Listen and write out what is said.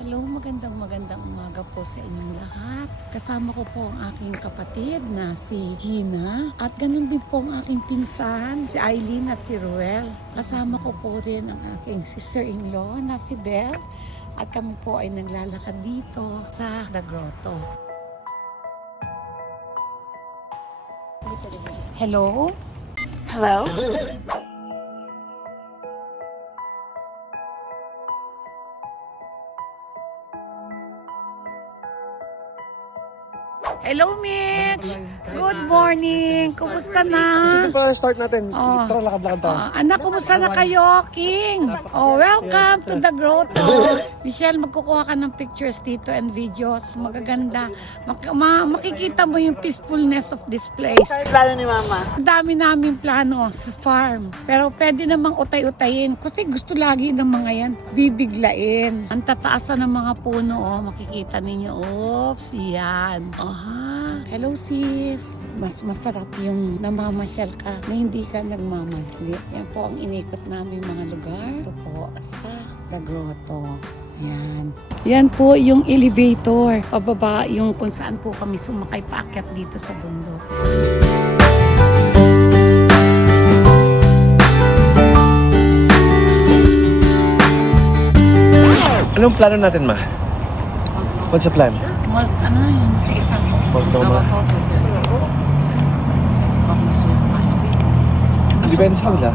Hello, magandang umaga po sa inyong lahat. Kasama ko po ang aking kapatid na si Gina at ganun din po ang aking pinsan, si Eileen at si Ruel. Kasama ko po rin ang aking sister-in-law na si Belle at kami po ay naglalakad dito sa The Grotto. Hello? Hello? Hello, Mitch! Good morning! Kumusta na? Sige pa, start natin. Oh. Tara, lakad-lakad tayo. Anak, kumusta na kayo, King? Oh, welcome to the grotto. Michelle, magkukuha ka ng pictures dito and videos. Magaganda. Makikita mo yung peacefulness of this place. Plano ni Mama. Ang dami namin plano sa farm. Pero pwede namang utay-utayin. Kasi gusto lagi ng mga yan bibiglain. Ang tataasan ng mga puno, oh, makikita ninyo. Oops, yan. Aha. Hello, sis. Mas masarap yung namamasyal ka na hindi ka nagmamadali. Yan po ang inikot namin mga lugar. Ito po sa The Grotto. Ayan. Yan po yung elevator. Pababa yung kung saan po kami sumakay paakyat dito sa bundok. Anong plano natin, Ma? What's the plan? Ano yun sa isang Depende sa kanila.